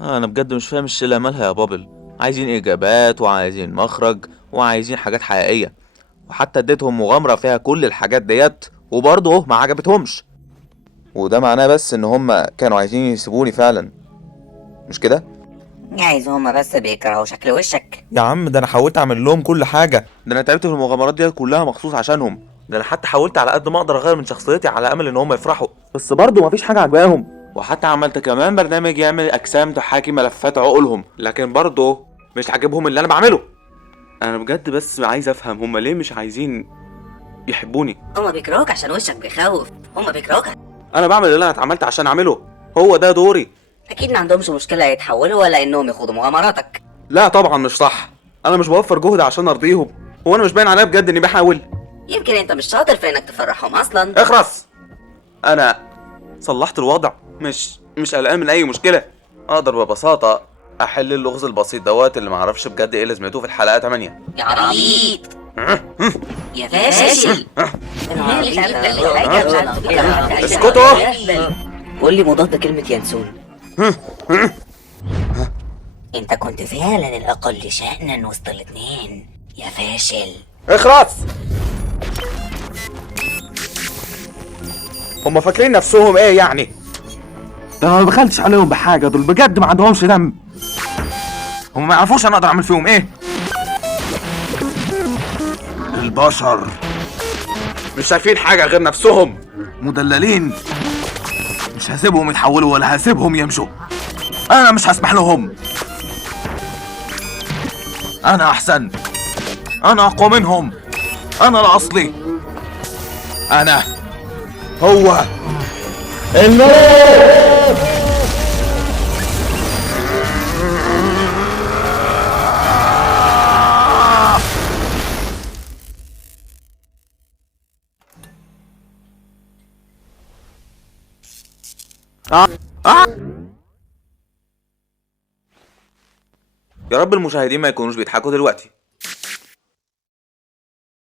انا بجد مش فاهم الشله مالها يا بابل. عايزين اجابات وعايزين مخرج وعايزين حاجات حقيقيه، وحتى اديتهم مغامره فيها كل الحاجات ديت وبرضه ما عجبتهمش. وده معناه بس ان هم كانوا عايزين يسيبوني فعلا، مش كده؟ جايز هما بس بيكرهوا شكل وشك. يا عم ده انا حاولت اعمل لهم كل حاجه، ده انا تعبت في المغامرات دي كلها مخصوص عشانهم، ده انا حتى حاولت على قد ما اقدر اغير من شخصيتي على امل ان هم يفرحوا، بس برضه مفيش حاجه عجباهم. وحتى عملت كمان برنامج يعمل اجسام تحاكي ملفات عقولهم، لكن برضه مش عاجبهم اللي انا بعمله. انا بجد بس عايز افهم هم ليه مش عايزين يحبوني. هما بيكرهوك عشان وشك بيخوف. هما بيكرهوك. انا بعمل اللي انا اتعملت عشان اعمله، هو ده دوري. اكيد ما عندهمش مشكله يتحولوا ولا انهم يخوضوا مغامراتك. لا طبعا مش صح، انا مش بوفر جهد عشان ارضيهم. هو انا مش باين عليا بجد اني بحاول؟ يمكن انت مش شاطر في انك تفرحهم اصلا. اخرس. انا صلحت الوضع، مش قلقان من اي مشكله. اقدر ببساطه احل اللغز البسيط دوت اللي معرفش بجد ايه لازمته في الحلقه 8. يا عبيط. يا فاشل. اسكتوا. قول لي مضاد كلمة ينسون. انت كنت فعلا الاقل شأنا وسط الاتنين يا فاشل. اخرس. هم فاكرين نفسهم ايه يعني؟ ده انا ما بخلتش عليهم بحاجه، دول بجد ما عندهمش دم. هم ما يعرفوش انا اقدر اعمل فيهم ايه. البشر مش شايفين حاجه غير نفسهم، مدللين. مش هسيبهم يتحولوا ولا هسيبهم يمشوا، انا مش هسمح لهم. انا احسن، انا اقوى منهم، انا الاصلي، انا هو النور. يا رب المشاهدين ما يكونوش بيضحكوا دلوقتي.